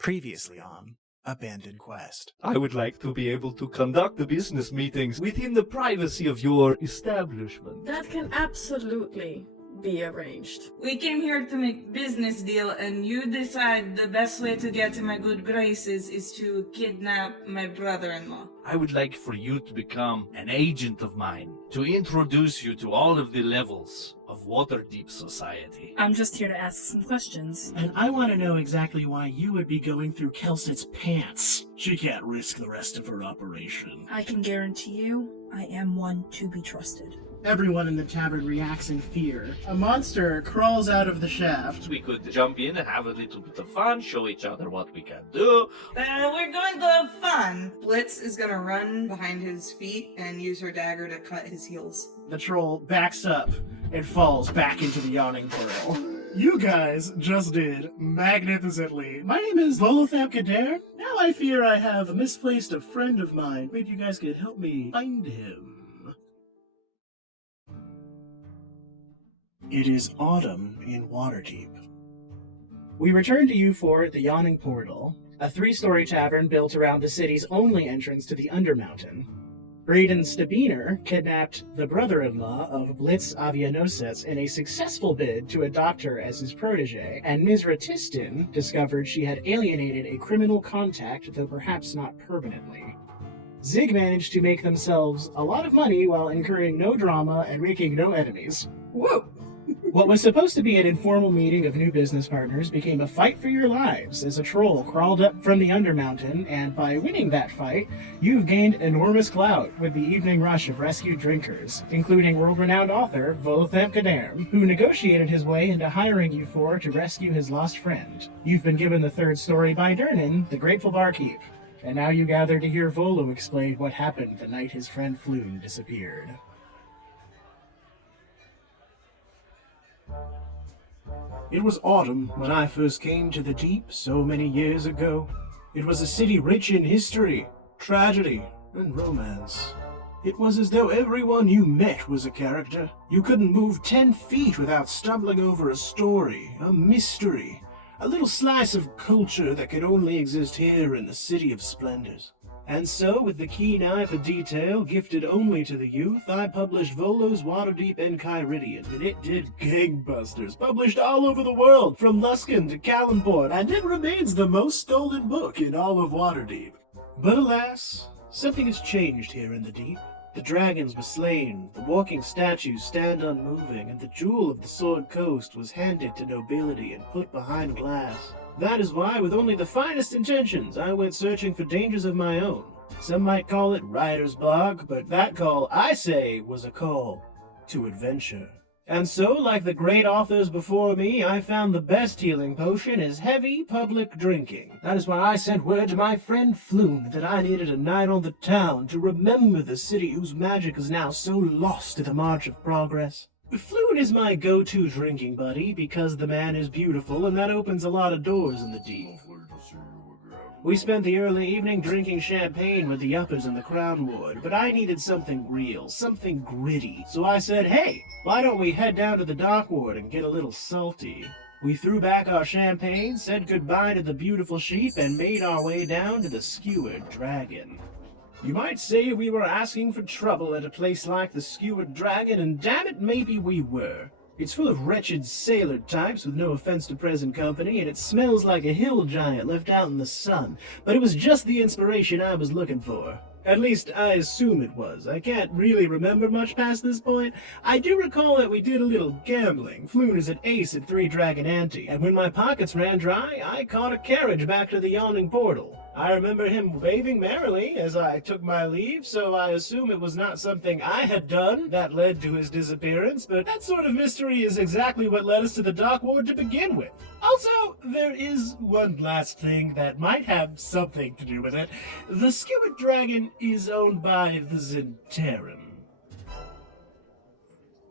Previously on Abandoned Quest. I would like to be able to conduct the business meetings within the privacy of your establishment. That can absolutely be arranged. We came here to make business deal, and you decide the best way to get to my good graces is to kidnap my brother-in-law. I would like for you to become an agent of mine, to introduce you to all of the levels of Waterdeep society. I'm just here to ask some questions. And I want to know exactly why you would be going through Kelset's pants. She can't risk the rest of her operation. I can guarantee you, I am one to be trusted. Everyone in the tavern reacts in fear. A monster crawls out of the shaft. We could jump in and have a little bit of fun, show each other what we can do. We're going to have fun. Blitz is gonna run behind his feet and use her dagger to cut his heels. The troll backs up and falls back into the Yawning Portal. You guys just did magnificently. My name is Volotham Kader. Now I fear I have misplaced a friend of mine. Maybe you guys could help me find him. It is autumn in Waterdeep. We return to you for the Yawning Portal, a 3-story tavern built around the city's only entrance to the Undermountain. Braden Stabbener kidnapped the brother-in-law of Blitz Avianosets in a successful bid to adopt her as his protege, and Miz'ra discovered she had alienated a criminal contact, though perhaps not permanently. Zig managed to make themselves a lot of money while incurring no drama and making no enemies. Whoa! What was supposed to be an informal meeting of new business partners became a fight for your lives as a troll crawled up from the Undermountain, and by winning that fight, you've gained enormous clout with the evening rush of rescued drinkers, including world-renowned author Volotham Kader, who negotiated his way into hiring you four to rescue his lost friend. You've been given the 3rd story by Dernan, the grateful barkeep, and now you gather to hear Volo explain what happened the night his friend Floon disappeared. It was autumn when I first came to the Deep so many years ago. It was a city rich in history, tragedy, and romance. It was as though everyone you met was a character. You couldn't move 10 feet without stumbling over a story, a mystery, a little slice of culture that could only exist here in the City of Splendors. And so, with the keen eye for detail gifted only to the youth, I published Volo's Waterdeep and Kyridian, and it did gangbusters, published all over the world, from Luskan to Kallenport, and it remains the most stolen book in all of Waterdeep. But alas, something has changed here in the Deep. The dragons were slain, the walking statues stand unmoving, and the jewel of the Sword Coast was handed to nobility and put behind glass. That is why, with only the finest intentions, I went searching for dangers of my own. Some might call it writer's block, but that call, I say, was a call to adventure. And so, like the great authors before me, I found the best healing potion is heavy public drinking. That is why I sent word to my friend Floon that I needed a night on the town to remember the city whose magic is now so lost to the march of progress. Floon is my go-to drinking buddy because the man is beautiful, and that opens a lot of doors in the Deep. We spent the early evening drinking champagne with the uppers in the Crown Ward, but I needed something real, something gritty. So I said, hey, why don't we head down to the Dock Ward and get a little salty? We threw back our champagne, said goodbye to the beautiful sheep, and made our way down to the Skewered Dragon. You might say we were asking for trouble at a place like the Skewered Dragon, and damn it, maybe we were. It's full of wretched sailor types, with no offense to present company, and it smells like a hill giant left out in the sun. But it was just the inspiration I was looking for. At least, I assume it was. I can't really remember much past this point. I do recall that we did a little gambling. Floon is an ace at 3 Dragon Ante, and when my pockets ran dry, I caught a carriage back to the Yawning Portal. I remember him waving merrily as I took my leave, so I assume it was not something I had done that led to his disappearance, but that sort of mystery is exactly what led us to the Dock Ward to begin with. Also, there is one last thing that might have something to do with it. The Skewered Dragon is owned by the Zentarum.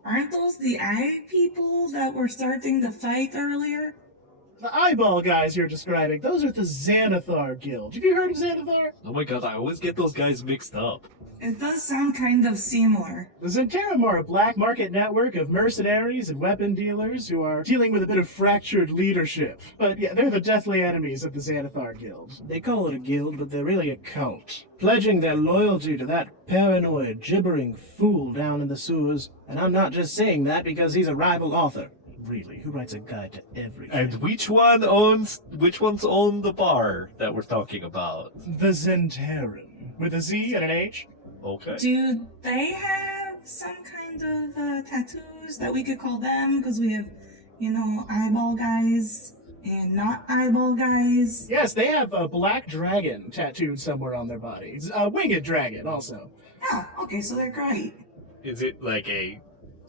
Aren't those the eye people that were starting the fight earlier? The eyeball guys you're describing, those are the Xanathar Guild. Have you heard of Xanathar? Oh my god, I always get those guys mixed up. It does sound kind of similar. The Zentarum are a black market network of mercenaries and weapon dealers who are dealing with a bit of fractured leadership. But yeah, they're the deathly enemies of the Xanathar Guild. They call it a guild, but they're really a cult, pledging their loyalty to that paranoid, gibbering fool down in the sewers. And I'm not just saying that because he's a rival author. Really, who writes a guide to everything? And which ones own the bar that we're talking about? The Zentarum, with a Z and an H. Okay. Do they have some kind of tattoos that we could call them? Because we have, eyeball guys and not eyeball guys. Yes, they have a black dragon tattooed somewhere on their bodies. A winged dragon, also. Oh, okay, so they're great. Is it like a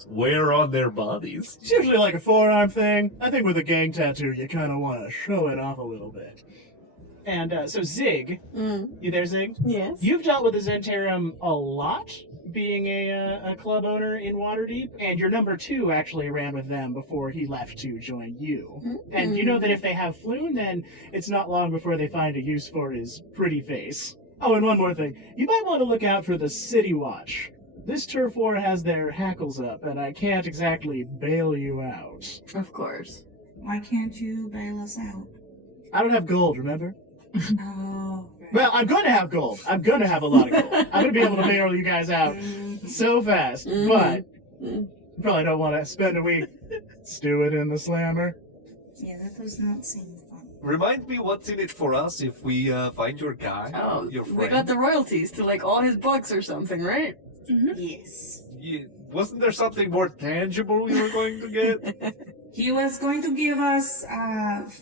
where on their bodies? It's usually like a forearm thing. I think with a gang tattoo, you kind of want to show it off a little bit. And so Zig, you there, Zig? Yes. You've dealt with the Zentarum a lot, being a club owner in Waterdeep, and your number 2 actually ran with them before he left to join you. And you know that if they have Floon, then it's not long before they find a use for his pretty face. Oh, and one more thing. You might want to look out for the City Watch. This turf war has their hackles up, and I can't exactly bail you out. Of course. Why can't you bail us out? I don't have gold, remember? Oh. Right. Well, I'm going to have gold. I'm going to have a lot of gold. I'm going to be able to bail you guys out so fast. But you probably don't want to spend a week stewing in the slammer. Yeah, that does not seem fun. Remind me what's in it for us if we find your guy, your friend. We got the royalties to like all his books or something, right? Yes. Yeah, wasn't there something more tangible we were going to get? He was going to give us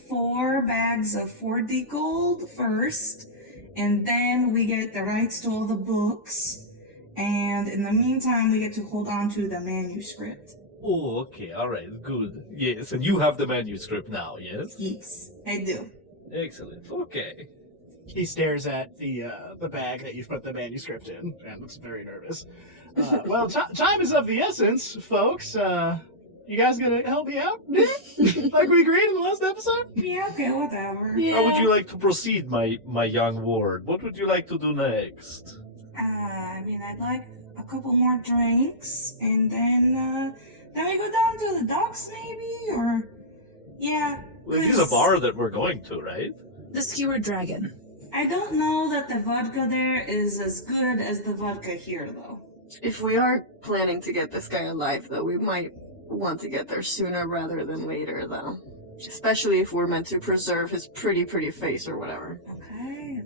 4 bags of 4D gold first, and then we get the rights to all the books, and in the meantime we get to hold on to the manuscript. Oh, okay, alright, good. Yes, and you have the manuscript now, yes? Yes, I do. Excellent, okay. He stares at the bag that you've put the manuscript in and looks very nervous. Well, time is of the essence, folks. You guys gonna help me out? Like we agreed in the last episode? Yeah, okay, whatever. Yeah. How would you like to proceed, my young ward? What would you like to do next? I'd like a couple more drinks, and then we go down to the docks, maybe, or... Yeah. Well, it is a bar that we're going to, right? The Skewered Dragon. I don't know that the vodka there is as good as the vodka here, though. If we are planning to get this guy alive, though, we might want to get there sooner rather than later, though. Especially if we're meant to preserve his pretty face or whatever. Okay.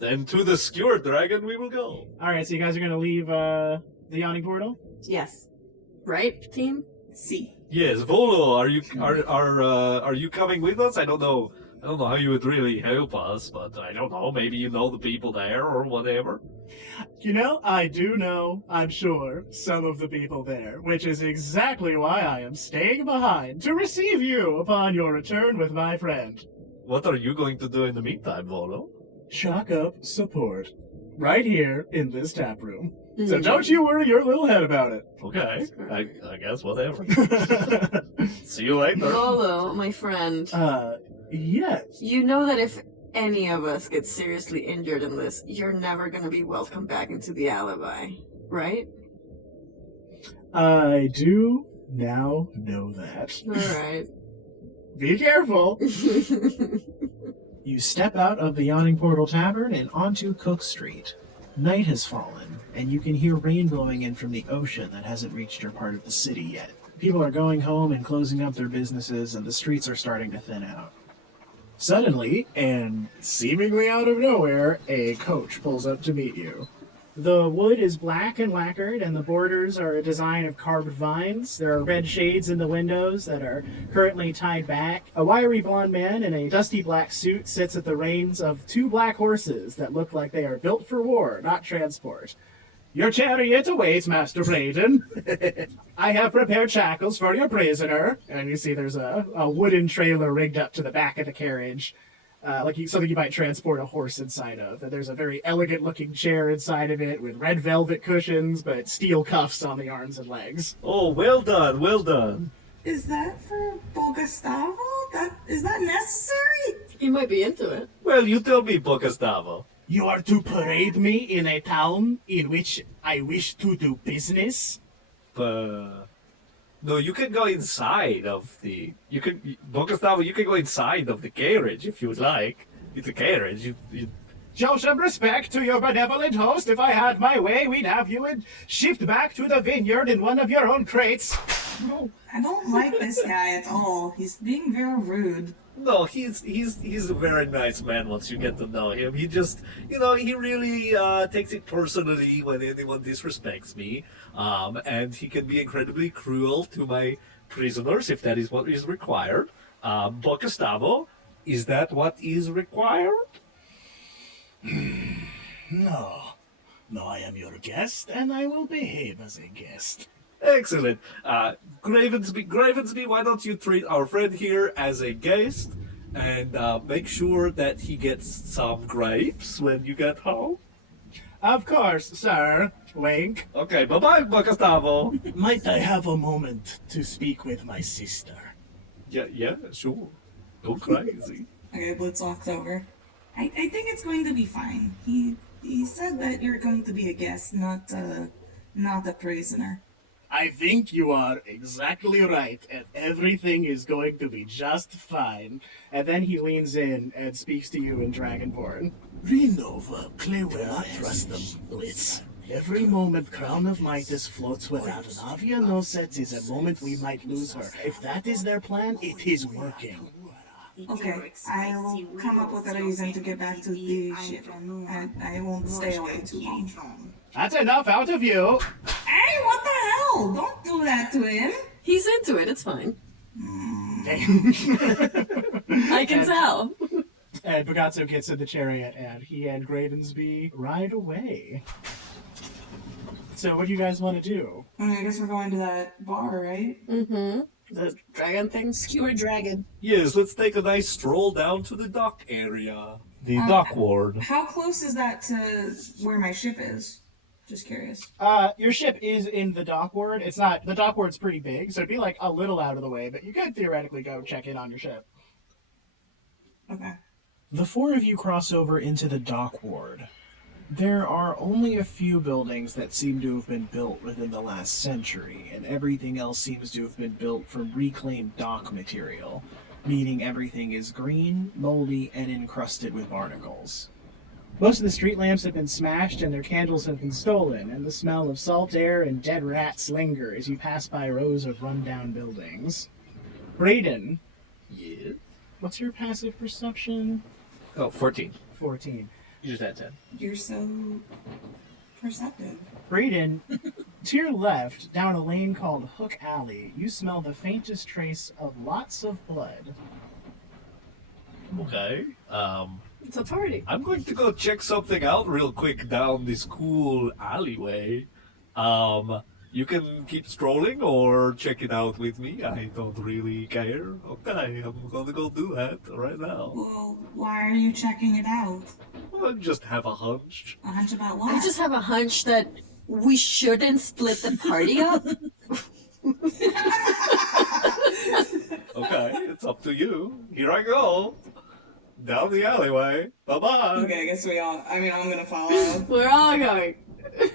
Then to the Skewered Dragon we will go. Alright, so you guys are gonna leave the Yawning Portal? Yes. Right, team? See. Yes, Volo, are you coming with us? I don't know how you would really help us, but I don't know, maybe you know the people there or whatever. You know, I do know, I'm sure, some of the people there, which is exactly why I am staying behind to receive you upon your return with my friend. What are you going to do in the meantime, Volo? Chalk up support. Right here in this tap room. So don't you worry your little head about it. Okay, I guess whatever. See you later. Lolo, my friend. Yes. You know that if any of us get seriously injured in this, you're never gonna be welcome back into the alibi, right? I do now know that. Alright. Be careful. You step out of the Yawning Portal Tavern and onto Cook Street. Night has fallen, and you can hear rain blowing in from the ocean that hasn't reached your part of the city yet. People are going home and closing up their businesses, and the streets are starting to thin out. Suddenly, and seemingly out of nowhere, a coach pulls up to meet you. The wood is black and lacquered, and the borders are a design of carved vines. There are red shades in the windows that are currently tied back. A wiry blonde man in a dusty black suit sits at the reins of 2 black horses that look like they are built for war, not transport. Your chariot awaits, Master Braden. I have prepared shackles for your prisoner. And you see there's a wooden trailer rigged up to the back of the carriage. Something you might transport a horse inside of. And there's a very elegant-looking chair inside of it with red velvet cushions, but steel cuffs on the arms and legs. Oh, well done, well done. Is that for Bogastavo Is that necessary? He might be into it. Well, you tell me, Bocastavo. You are to parade me in a town in which I wish to do business? No, you can go inside of the... Bocastavo, you can go inside of the carriage if you would like. It's a carriage. You Show some respect to your benevolent host. If I had my way, we'd have you shipped back to the vineyard in one of your own crates. No, I don't like this guy at all. He's being very rude. No, he's a very nice man once you get to know him. He just, he really takes it personally when anyone disrespects me. And he can be incredibly cruel to my prisoners if that is what is required. Bocastavo, is that what is required? No, I am your guest, and I will behave as a guest. Excellent. Gravensby, why don't you treat our friend here as a guest and make sure that he gets some grapes when you get home? Of course, sir. Wink. Okay, bye-bye, Bocastavo. Might I have a moment to speak with my sister? Yeah, sure. Go crazy. Okay, Blitz walks over. I think it's going to be fine. He said that you're going to be a guest, not a prisoner. I think you are exactly right, and everything is going to be just fine. And then he leans in and speaks to you in Dragonborn. Renova, play well, not trust them, Blitz. Every moment Crown of Midas floats without an Avianosets is a moment we might lose her. If that is their plan, it is working. Okay, I will come up with a reason to get back to the ship, and I won't stay away too long. That's enough out of you! Hey, what the hell? Don't do that to him! He's into it, it's fine. I can tell. And Bogazzo gets in the chariot, and he and Gravensby ride away. So what do you guys want to do? I guess we're going to that bar, right? Mm-hmm. The dragon thing? Skewer dragon. Yes, let's take a nice stroll down to the dock area. The dock ward. How close is that to where my ship is? Just curious. Your ship is in the dock ward. It's not, the dock ward's pretty big, so it'd be like a little out of the way, but you could theoretically go check in on your ship. Okay. The four of you cross over into the dock ward. There are only a few buildings that seem to have been built within the last century, and everything else seems to have been built from reclaimed dock material, meaning everything is green, moldy, and encrusted with barnacles. Most of the street lamps have been smashed and their candles have been stolen, and the smell of salt air and dead rats linger as you pass by rows of run-down buildings. Braden, Yeah. what's your passive perception? Oh, 14. 14. You just had 10. You're so perceptive. Braden, to your left, down a lane called Hook Alley, you smell the faintest trace of lots of blood. Okay. It's a party. I'm going to go check something out real quick down this cool alleyway. You can keep strolling or check it out with me. I don't really care. Okay, I'm gonna go do that right now. Well, why are you checking it out? I just have a hunch. A hunch about what? I just have a hunch that we shouldn't split the party up. Okay, it's up to you. Here I go. Down the alleyway. Bye-bye. Okay, I guess I'm gonna follow. We're all going.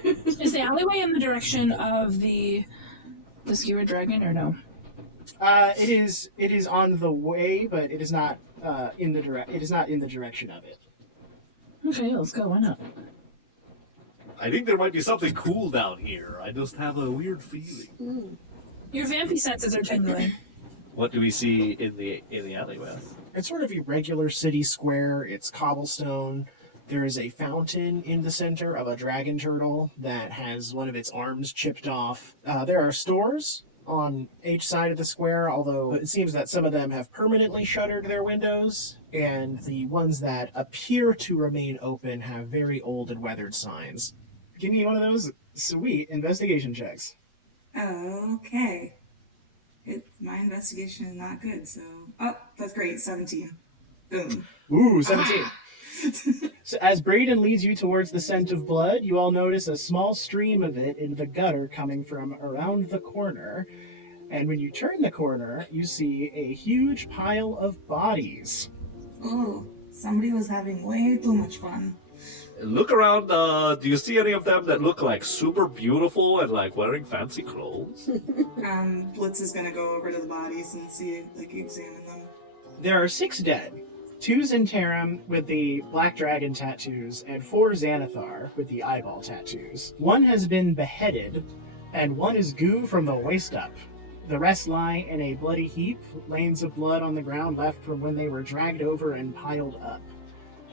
Is the alleyway in the direction of the skewer dragon, or no? It is on the way, but it is not in the direction of it. Okay, let's go. Why not? I think there might be something cool down here. I just have a weird feeling. Your vampy senses are tingling. What do we see in the alleyway? It's sort of a regular city square. It's cobblestone. There is a fountain in the center of a dragon turtle that has one of its arms chipped off. There are stores on each side of the square, although it seems that some of them have permanently shuttered their windows, and the ones that appear to remain open have very old and weathered signs. Give me one of those sweet investigation checks. Okay. My investigation is not good, so... Oh, that's great. 17. Boom. Ooh, 17. So as Braden leads you towards the scent of blood, you all notice a small stream of it in the gutter coming from around the corner. And when you turn the corner, you see a huge pile of bodies. Oh, somebody was having way too much fun. Look around, do you see any of them that look like super beautiful and like wearing fancy clothes? Blitz is gonna go over to the bodies and see, like, examine them. There are 6 dead. 2 Zentarum with the black dragon tattoos, and 4 Xanathar with the eyeball tattoos. 1 has been beheaded, and 1 is goo from the waist up. The rest lie in a bloody heap, lanes of blood on the ground left from when they were dragged over and piled up.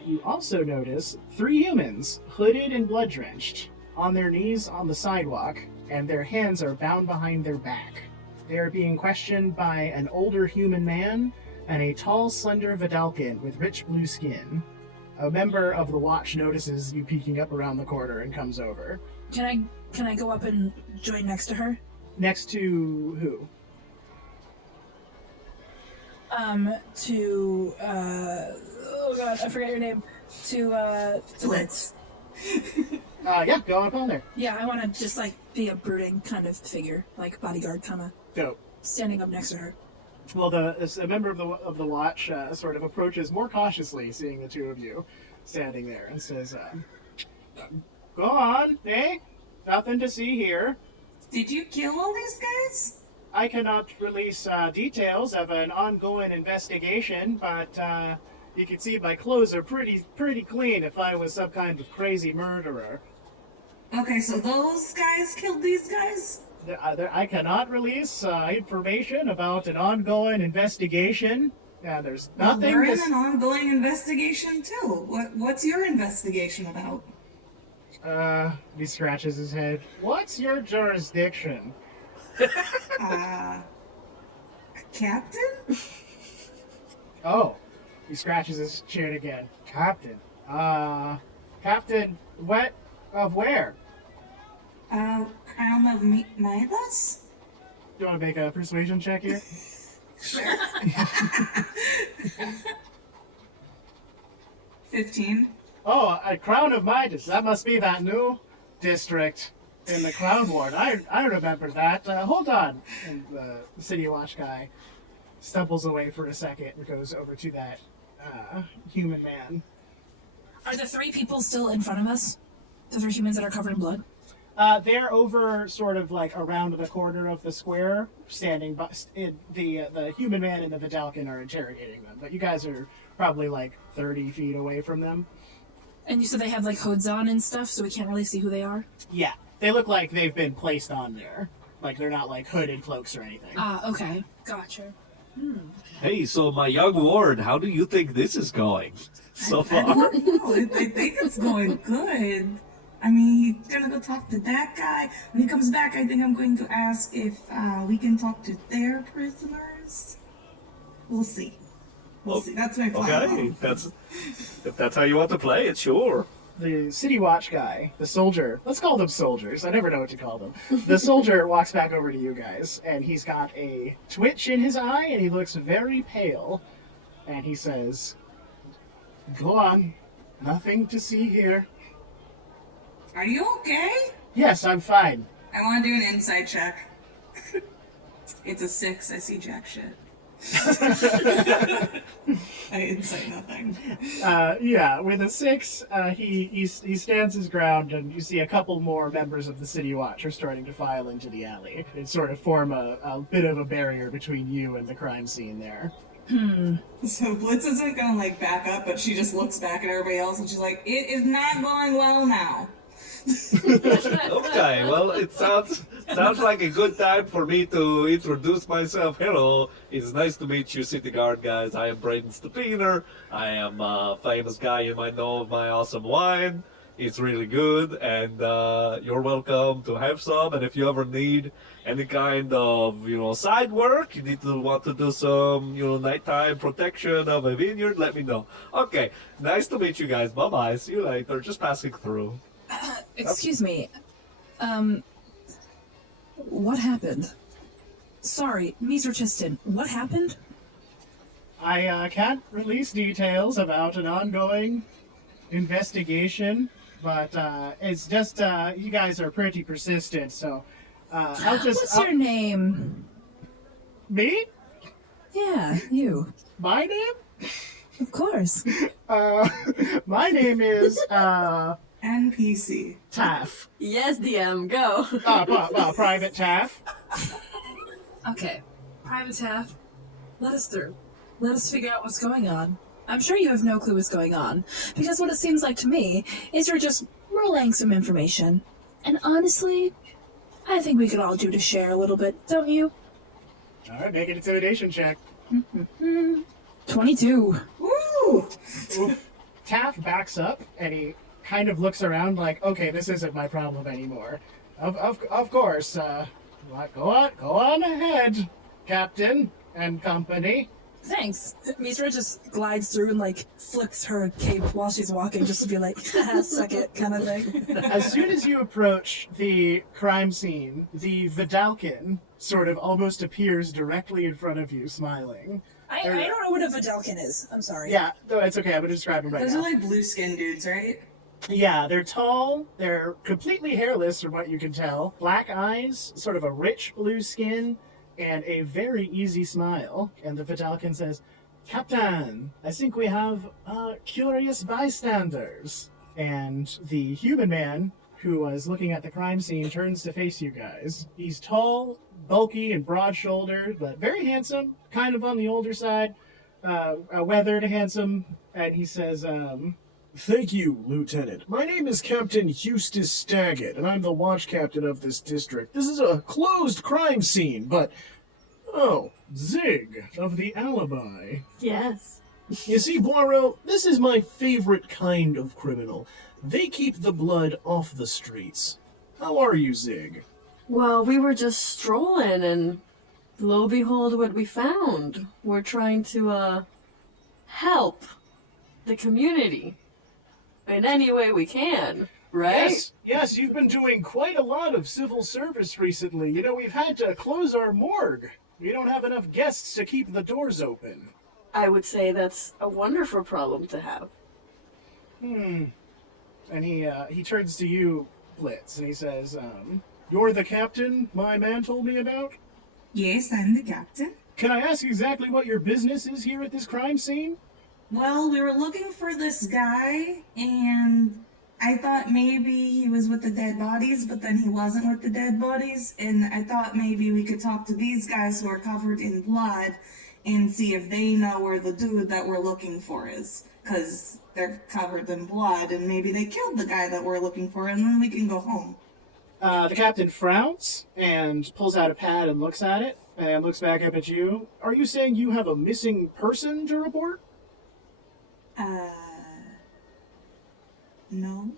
You also notice 3 humans, hooded and blood-drenched, on their knees on the sidewalk, and their hands are bound behind their back. They are being questioned by an older human man and a tall, slender Vidalcan with rich blue skin. A member of the watch notices you peeking up around the corner and comes over. Can I go up and join next to her? Next to who? Oh god, I forget your name. To Blitz. Yeah, go on up on there. Yeah, I want to just like be a brooding kind of figure, like bodyguard kind of, Go. standing up next to her. Well, a member of the watch sort of approaches more cautiously, seeing the 2 of you standing there, and says, "Go on, eh? Nothing to see here. Did you kill all these guys? I cannot release details of an ongoing investigation, but you can see my clothes are pretty clean if I was some kind of crazy murderer. Okay, so those guys killed these guys? I cannot release information about an ongoing investigation. Yeah, there's nothing. We're in an ongoing investigation too. What's your investigation about? He scratches his head. What's your jurisdiction? Captain? Oh, he scratches his chin again. Captain. Captain, what? Of where? Crown of Midas? Do you want to make a persuasion check here? Sure. 15. Oh, a Crown of Midas. That must be that new district in the Crown Ward. I remember that. Hold on. And the City Watch guy stumbles away for a second and goes over to that human man. Are the 3 people still in front of us? The 3 humans that are covered in blood? They're over sort of like around the corner of the square, standing by. The human man and the Vidalcan are interrogating them, but you guys are probably like 30 feet away from them. And you said they have like hoods on and stuff, so we can't really see who they are? Yeah, they look like they've been placed on there. Like they're not like hooded cloaks or anything. Okay. Gotcha. Hey, so my young ward, how do you think this is going so far? I don't know. I think it's going good. I mean, he's gonna go talk to that guy. When he comes back, I think I'm going to ask if we can talk to their prisoners. We'll see. We'll see. That's my plan. Okay, if that's how you want to play it, sure. The City Watch guy, the soldier, let's call them soldiers, I never know what to call them. The soldier walks back over to you guys, and he's got a twitch in his eye, and he looks very pale. And he says, "Go on, nothing to see here." Are you okay? Yes, I'm fine. I want to do an insight check. It's a 6. I see jack shit. I insight nothing. Yeah, with a 6, he stands his ground, and you see a couple more members of the City Watch are starting to file into the alley and sort of form a bit of a barrier between you and the crime scene there. So Blitz isn't gonna like back up, but she just looks back at everybody else and she's like, "It is not going well now." Okay, well, it sounds like a good time for me to introduce myself. Hello, it's nice to meet you, City Guard guys. I am Braden Stabbener. I am a famous guy. You might know of my awesome wine. It's really good, and you're welcome to have some. And if you ever need any kind of, side work, you want to do some, nighttime protection of a vineyard, let me know. Okay, nice to meet you guys. Bye-bye. See you later. Just passing through. Excuse me. What happened? Sorry, Miz'ra Chiston, what happened? I can't release details about an ongoing investigation, but it's just you guys are pretty persistent, so I'll just. What's your name? Me? Yeah, you. My name? Of course. My name is, NPC. Taff. Yes, DM, go. Private Taff. Okay. Private Taff, let us through. Let us figure out what's going on. I'm sure you have no clue what's going on, because what it seems like to me is you're just relaying some information. And honestly, I think we could all do to share a little bit, don't you? Alright, make an intimidation check. 22. Woo! Oof. Taff backs up, and he kind of looks around like, okay, this isn't my problem anymore. Of course, go on ahead, Captain and company. Thanks. Miz'ra just glides through and, like, flicks her cape while she's walking just to be like, haha, suck it, kind of thing. As soon as you approach the crime scene, the Vidalkin sort of almost appears directly in front of you, smiling. I don't know what a Vidalkin is. I'm sorry. Yeah, no, it's okay, I'm gonna describe them right Those now. are like blue skin dudes, right? Yeah, they're tall, they're completely hairless from what you can tell. Black eyes, sort of a rich blue skin, and a very easy smile. And the Vidalkin says, Captain, I think we have curious bystanders. And the human man, who was looking at the crime scene, turns to face you guys. He's tall, bulky, and broad-shouldered, but very handsome, kind of on the older side, weathered, handsome, and he says, Thank you, Lieutenant. My name is Captain Eustace Staggett, and I'm the watch captain of this district. This is a closed crime scene, but... Oh, Zig of the Alibi. Yes. You see, Poirot, this is my favorite kind of criminal. They keep the blood off the streets. How are you, Zig? Well, we were just strolling, and lo behold what we found. We're trying to, help the community in any way we can, right? Yes, you've been doing quite a lot of civil service recently. You know, we've had to close our morgue. We don't have enough guests to keep the doors open. I would say that's a wonderful problem to have. And he turns to you, Blitz, and he says, You're the captain my man told me about? Yes, I'm the captain. Can I ask exactly what your business is here at this crime scene? Well, we were looking for this guy, and I thought maybe he was with the dead bodies, but then he wasn't with the dead bodies, and I thought maybe we could talk to these guys who are covered in blood and see if they know where the dude that we're looking for is, because they're covered in blood, and maybe they killed the guy that we're looking for, and then we can go home. The captain frowns and pulls out a pad and looks at it, and looks back up at you. Are you saying you have a missing person to report? No.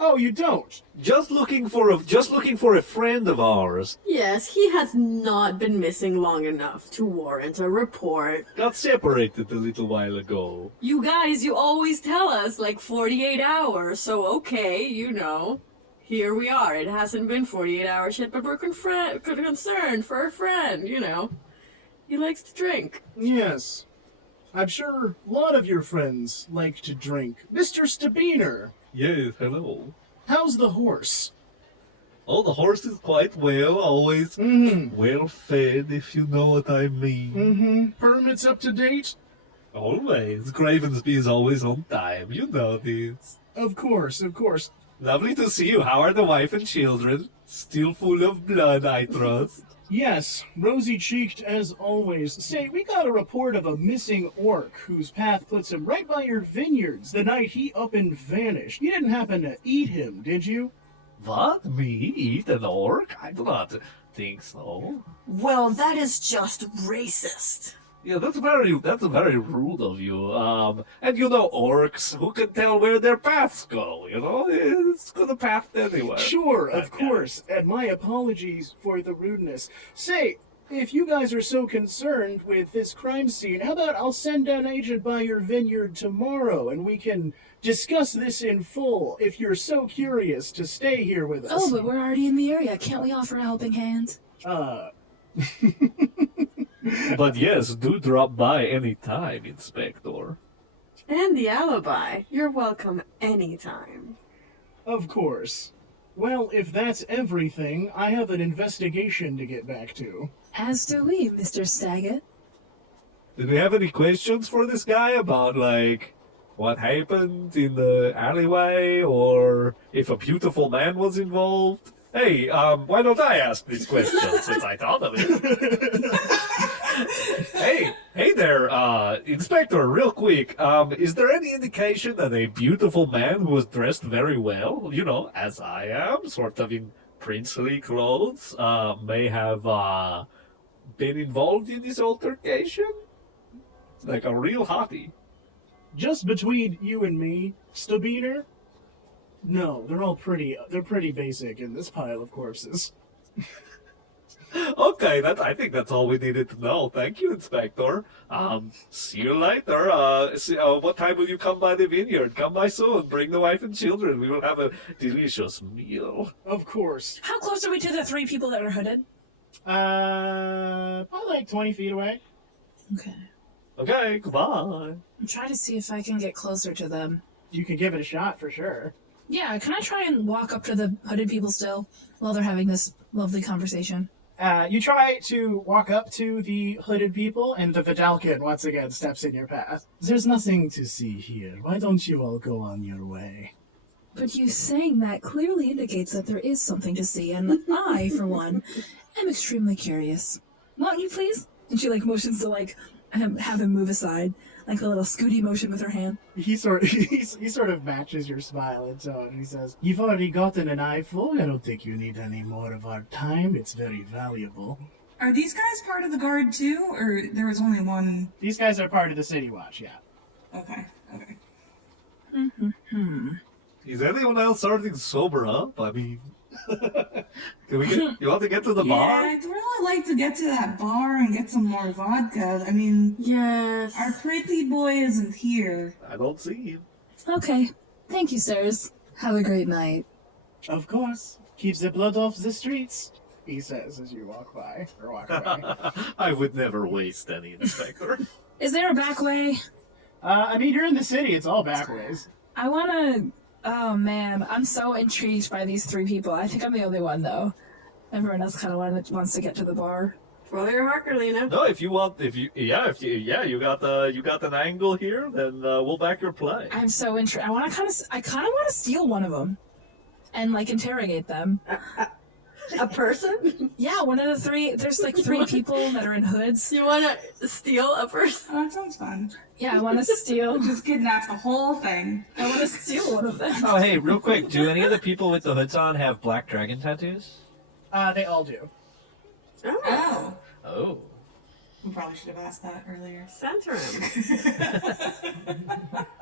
Oh, you don't? Just looking for a friend of ours. Yes, he has not been missing long enough to warrant a report. Got separated a little while ago. You guys, you always tell us like 48 hours, so okay, you know. Here we are. It hasn't been 48 hours yet, but we're concerned for a friend, you know. He likes to drink. Yes. I'm sure a lot of your friends like to drink. Mr. Stabbener, Yes, hello. how's the horse? Oh, the horse is quite well, always well fed, if you know what I mean. Permits up to date? Always. Gravensby is always on time, you know this. Of course. Lovely to see you. How are the wife and children? Still full of blood, I trust. Yes, rosy-cheeked as always. Say, we got a report of a missing orc whose path puts him right by your vineyards the night he up and vanished. You didn't happen to eat him, did you? What? Me? Eat an orc? I do not think so. Well, that is just racist. Yeah, that's very rude of you. And you know orcs, who can tell where their paths go, you know? It's gonna path anywhere. Sure, of course, and my apologies for the rudeness. Say, if you guys are so concerned with this crime scene, how about I'll send an agent by your vineyard tomorrow, and we can discuss this in full if you're so curious to stay here with us. Oh, but we're already in the area. Can't we offer a helping hand? But yes, do drop by any time, Inspector. And the alibi. You're welcome anytime. Of course. Well, if that's everything, I have an investigation to get back to. As do we, Mr. Staggett. Did we have any questions for this guy about, like, what happened in the alleyway, or if a beautiful man was involved? Hey, why don't I ask these questions since I thought of it? Hey there, Inspector, real quick. Is there any indication that a beautiful man who was dressed very well, you know, as I am, sort of in princely clothes, may have, been involved in this altercation? Like a real hottie. Just between you and me, Stabbener? No, they're pretty basic in this pile of corpses. Okay, I think that's all we needed to know. Thank you, Inspector. See you later. What time will you come by the vineyard? Come by soon. Bring the wife and children. We will have a delicious meal. Of course. How close are we to the 3 people that are hooded? Probably like 20 feet away. Okay. Okay, goodbye. I'm trying to see if I can get closer to them. You can give it a shot for sure. Yeah, can I try and walk up to the hooded people still while they're having this lovely conversation? You try to walk up to the hooded people, and the Vidalkin once again steps in your path. There's nothing to see here. Why don't you all go on your way? But you saying that clearly indicates that there is something to see, and I, for one, am extremely curious. Won't you please? And she, like, motions to, like, have him move aside, like a little scooty motion with her hand. He sort of matches your smile and tone. He says, "You've already gotten an eyeful. I don't think you need any more of our time. It's very valuable." Are these guys part of the guard too, or there was only one? These guys are part of the City Watch, yeah. Okay. Is anyone else starting to sober up? I mean, you want to get to the Yeah, bar? I'd really like to get to that bar and get some more vodka. I mean, Yes. our pretty boy isn't here. I don't see him. Okay. Thank you, sirs. Have a great night. Of course. Keeps the blood off the streets, he says as you walk by, or walk away. I would never waste any, Inspector. Is there a back way? I mean, you're in the city. It's all backways. I wanna... Oh, man. I'm so intrigued by these 3 people. I think I'm the only one, though. Everyone else kind of wants to get to the bar. Follow your heart, Carleena. No, if you you got an angle here, then we'll back your play. I'm so intrigued. I kind of want to steal one of them. And, like, interrogate them. A person? Yeah, one of the 3... There's, like, 3 people that are in hoods. You want to steal a person? Oh, that sounds fun. Yeah, I want to steal... Just kidnap the whole thing. I want to steal one of them. Oh, hey, real quick, do any of the people with the hoods on have black dragon tattoos? They all do. Oh. Oh. We probably should have asked that earlier. Center him.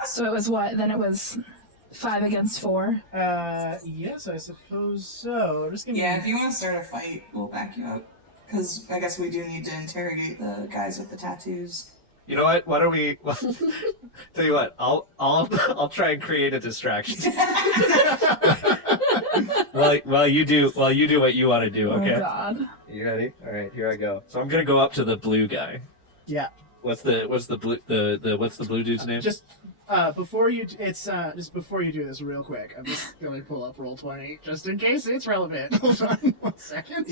So it was what? Then it was 5 against 4? Yes, I suppose so. Just give me... Yeah, if you want to start a fight, we'll back you up. Because I guess we do need to interrogate the guys with the tattoos. You know what? Why don't we? Well, tell you what. I'll try and create a distraction. while you do what you want to do. Okay. Oh, God. You ready? All right. Here I go. So I'm gonna go up to the blue guy. Yeah. What's the blue dude's name? Just before you do this real quick, I'm just going to pull up Roll20 just in case it's relevant. Hold on 1 second.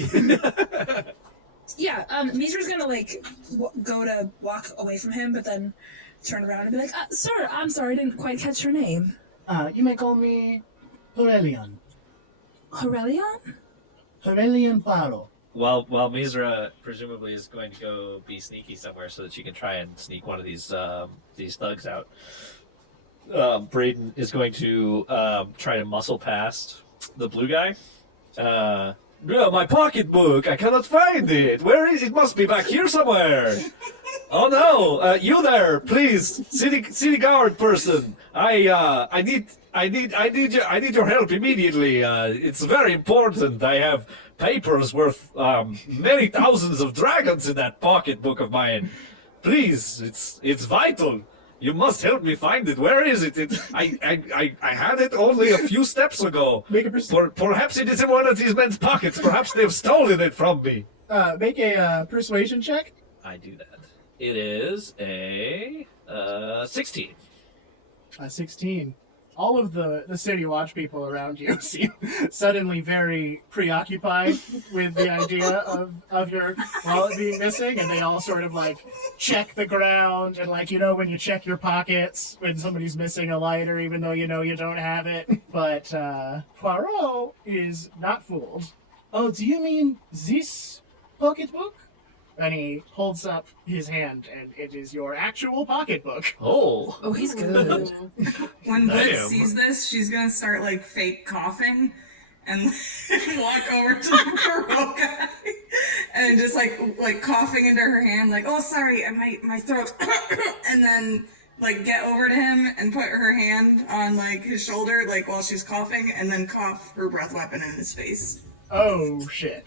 Yeah, Miz'ra's gonna, like, go to walk away from him, but then turn around and be like, sir, I'm sorry, I didn't quite catch your name. You may call me Aurelian. Aurelion? Aurelian Paro. While Miz'ra presumably is going to go be sneaky somewhere so that she can try and sneak one of these thugs out, Braden is going to try to muscle past the blue guy. No, my pocketbook! I cannot find it! Where is it? It must be back here somewhere! Oh no! You there, please! City guard person! I need your help immediately. It's very important. I have papers worth many thousands of dragons in that pocketbook of mine. Please, it's vital. You must help me find it. Where is it? I had it only a few steps ago. Perhaps it is in one of these men's pockets. Perhaps they've stolen it from me. Make a persuasion check. I do that. It is a 16. 16. all of the city watch people around you seem suddenly very preoccupied with the idea of your wallet being missing, and they all sort of like check the ground and like, you know, when you check your pockets when somebody's missing a lighter, even though you know you don't have it. But Poirot is not fooled. Oh, do you mean this pocketbook? And he holds up his hand, and it is your actual pocketbook. Oh. Oh, he's good. When Blitz Damn. sees this, she's gonna start like fake coughing and walk over to the Poirot guy and just like coughing into her hand, like, oh sorry, my throat, and then like get over to him and put her hand on like his shoulder, like while she's coughing, and then cough her breath weapon in his face. Oh, shit.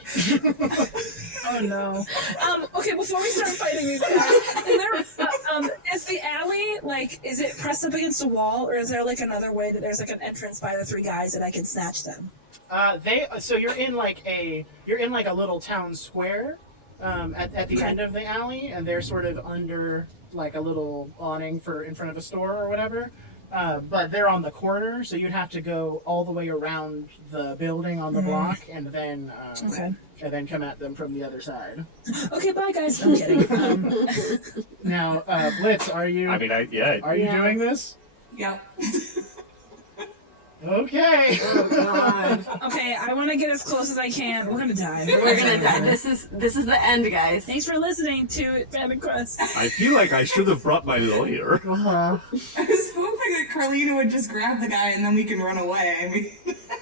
Oh no. Okay, before we start fighting these guys, is there is the alley like, is it pressed up against a wall, or is there like another way that there's like an entrance by the three guys that I can snatch them? So you're in like a little town square at the end of the alley, and they're sort of under like a little awning for in front of a store or whatever. But they're on the corner, so you'd have to go all the way around the building on the block, and then come at them from the other side. Okay, bye guys. I'm kidding. Now, Blitz, are you? I mean, Are you doing this? Yep. Okay. Oh god. Okay, I want to get as close as I can. We're gonna die. We're gonna die. This is the end, guys. Thanks for listening to Random Quest. I feel like I should have brought my lawyer. Uh-huh. I was hoping that Carleena would just grab the guy and then we can run away. I mean,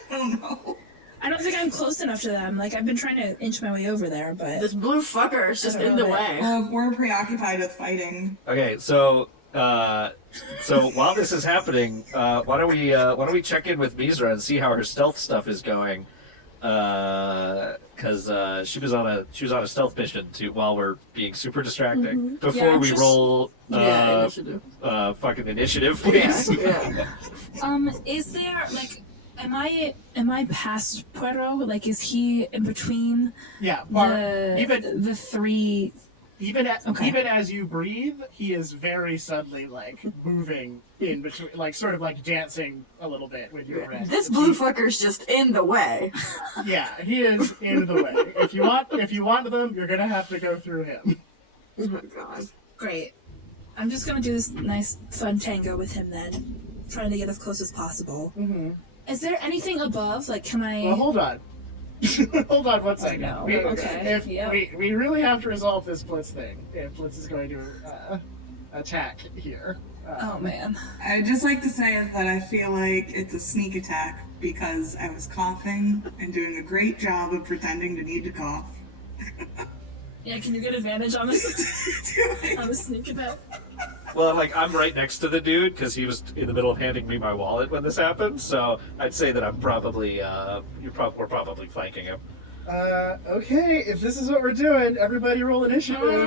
I don't know. I don't think I'm close enough to them. Like, I've been trying to inch my way over there, but... This blue fucker is just in the way. Well, if we're preoccupied with fighting. Okay, so while this is happening, why don't we check in with Miz'ra and see how her stealth stuff is going? Because she was on a stealth mission while we're being super distracting. Before Yeah, we just- roll Initiative. fucking initiative, please. Yeah. Is there, like... Am I past Poirot? Like, is he in between Yeah. the three? Even Okay. as you breathe, he is very suddenly like moving in between, like sort of like dancing a little bit with your wrist. This blue fucker's just in the way. Yeah, he is in the way. If you want them, you're gonna have to go through him. Oh my god. Great. I'm just gonna do this nice, fun tango with him then, trying to get as close as possible. Mm-hmm. Is there anything above? Like, can I? Well, hold on. Hold on one second. no. We, Okay, If yep. we really have to resolve this Blitz thing, if Blitz is going to attack here. Oh man. I'd just like to say that I feel like it's a sneak attack because I was coughing and doing a great job of pretending to need to cough. Yeah, can you get advantage on this? On the sneak attack? Well, like, I'm right next to the dude because he was in the middle of handing me my wallet when this happened. So I'd say that I'm probably we're probably flanking him. Okay, if this is what we're doing, everybody roll initiative. Okay.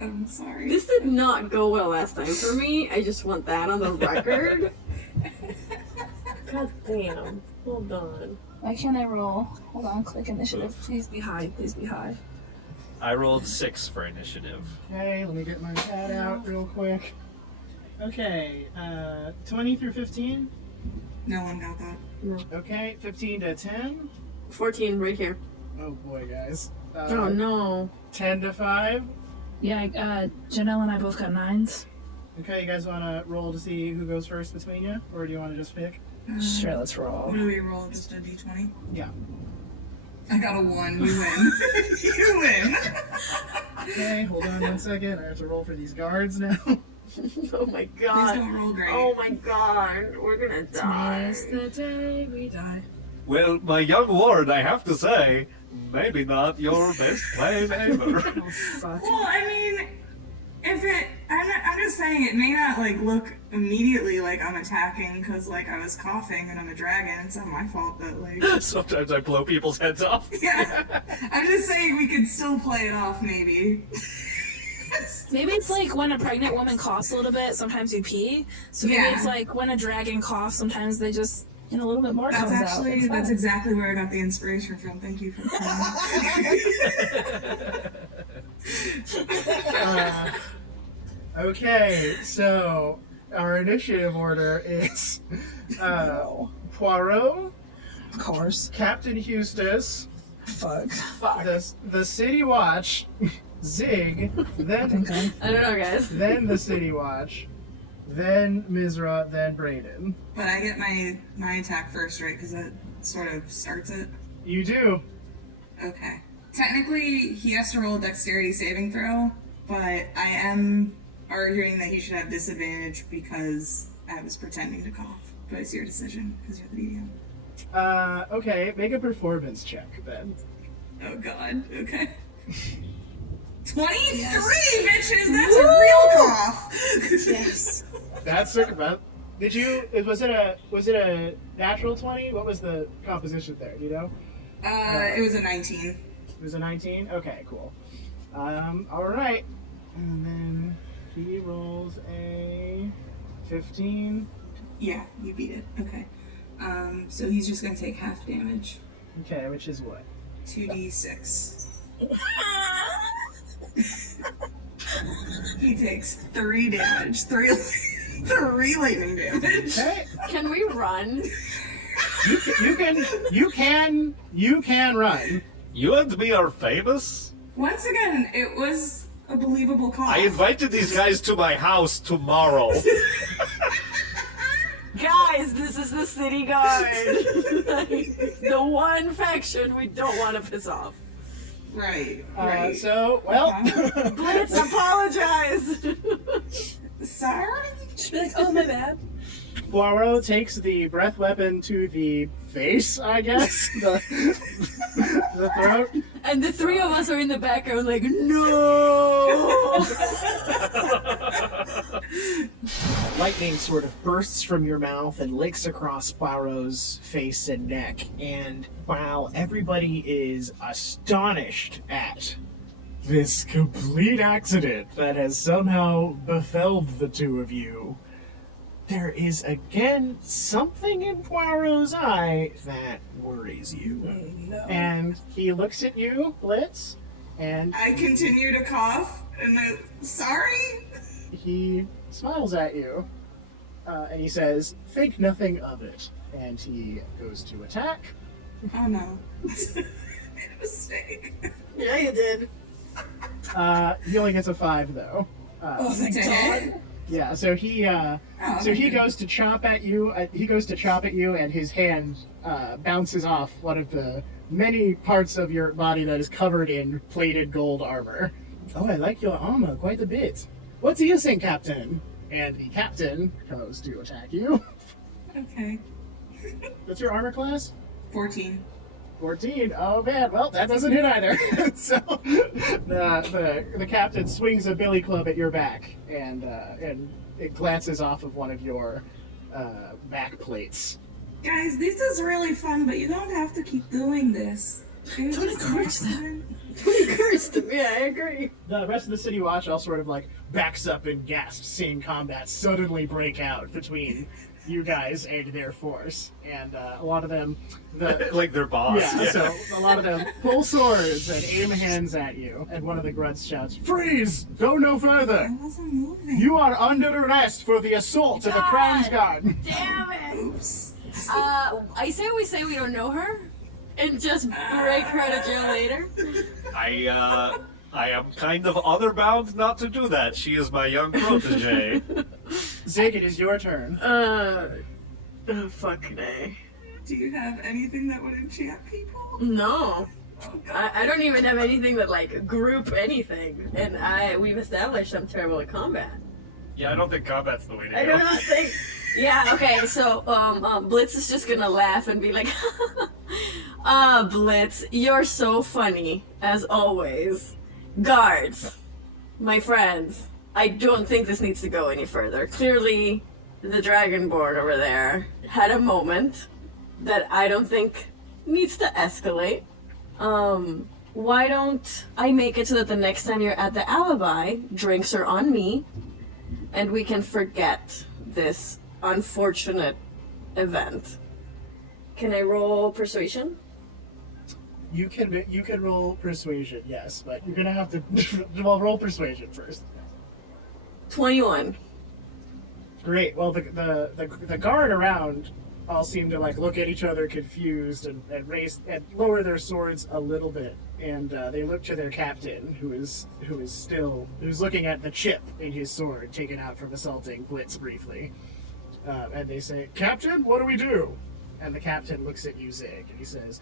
I'm sorry. This did not go well last time for me. I just want that on the record. God damn. Hold on. Why can't I roll? Hold on, click initiative. Please be high. Please be high. I rolled 6 for initiative. Okay, let me get my pad out real quick. Okay, 20 through 15. No one got that. Okay, 15 to 10. 14 right here. Oh boy, guys. Oh no. 10 to 5. Yeah, Jenel and I both got 9s. Okay, you guys want to roll to see who goes first between you? Or do you want to just pick? Sure, let's roll. What do we roll? Just a d20? Yeah. I got a 1. You win. You win. Okay, hold on one second. I have to roll for these guards now. Oh my Please god. don't roll great. Oh my god. We're gonna die. Tonight's the day we die. Well, my young ward, I have to say, maybe not your best plan ever. Fuck. Well, I mean, I'm just saying it may not like look immediately like I'm attacking because like I was coughing and I'm a dragon. It's not my fault that like. Sometimes I blow people's heads off. Yeah, I'm just saying we could still play it off maybe. Maybe it's like when a pregnant woman coughs a little bit, sometimes you pee. So maybe Yeah. it's like when a dragon coughs, sometimes they just, a little bit more comes out. It's That's fine. exactly where I got the inspiration from. Thank you for Okay, so our initiative order is Poirot, Of course. Captain Eustace, Fuck. the City Watch, Zig, then Okay. I don't know, guys. then the City Watch, then Miz'ra, then Braden. But I get my attack first, right? Because that sort of starts it. You do. Okay. Technically, he has to roll a dexterity saving throw, but I am arguing that he should have disadvantage because I was pretending to cough. But it's your decision because you're the medium. Okay, make a performance check then. Oh god. Okay. 23 bitches. That's a real cough. Yes. That's circumvent. Was it a natural 20? What was the composition there, do you know? It was a 19. It was a 19? Okay, cool. Alright. And then he rolls a 15. Yeah, you beat it. Okay. So he's just gonna take half damage. Okay, which is what? 2d6. He takes 3 damage. 3 lightning damage. Okay. Can we run? You can run. You and me are famous? Once again, it was a believable cough. I invited these guys to my house tomorrow. Guys, this is the city guard. The one faction we don't want to piss off. Right. Blitz, apologize. Sorry? She'd be like, oh, my bad. Poirot takes the breath weapon to the face, I guess. The throat. And the three of us are in the background like, no! Lightning sort of bursts from your mouth and licks across Poirot's face and neck. And while everybody is astonished at this complete accident that has somehow befelled the two of you, there is again something in Poirot's eye that worries you. No. And he looks at you, Blitz, and I continue to cough, and sorry? he smiles at you, and he says, "Think nothing of it." And he goes to attack. Oh no. Made a mistake. Yeah, you did. He only gets a 5 though. Oh, thank To God. hit? Yeah, so he goes to chomp at you. And his hand bounces off one of the many parts of your body that is covered in plated gold armor. Oh, I like your armor quite a bit. What do you think, Captain? And the captain goes to attack you. Okay. What's your armor class? 14. 14. Oh man, well that doesn't hit either. So the captain swings a billy club at your back, and it glances off of one of your back plates. Guys, this is really fun, but you don't have to keep doing this. Don't encourage them. Cursed him. Yeah, I agree. The rest of the City Watch all sort of like backs up and gasps, seeing combat suddenly break out between you guys and their force, and a lot of them, Like their boss. so a lot of them pull swords and aim hands at you, and one of the grunts shouts, "Freeze! Go no further! I wasn't moving. You are under arrest for the assault of the Crown's Guard." Damn it! Oops. I say we don't know her, and just break her out of jail later. I am kind of honor-bound not to do that. She is my young protege. Zig, it is your turn. Fuck nay. Do you have anything that would enchant people? No. Oh, God. I don't even have anything that like group anything, and we've established I'm terrible at combat. Yeah, I don't think combat's the way to go. I do not think. Yeah. Okay. So Blitz is just gonna laugh and be like, Blitz, you're so funny as always. Guards, my friends, I don't think this needs to go any further. Clearly, the Dragonborn over there had a moment that I don't think needs to escalate. Why don't I make it so that the next time you're at the Alibi, drinks are on me, and we can forget this unfortunate event. Can I roll persuasion? You can roll persuasion, yes, but you're gonna have to roll persuasion first. 21. Great. Well, the guard around all seem to like look at each other confused and raise and lower their swords a little bit, and they look to their captain, who's looking at the chip in his sword taken out from assaulting Blitz briefly, and they say, "Captain, what do we do?" And the captain looks at you, Zig, and he says,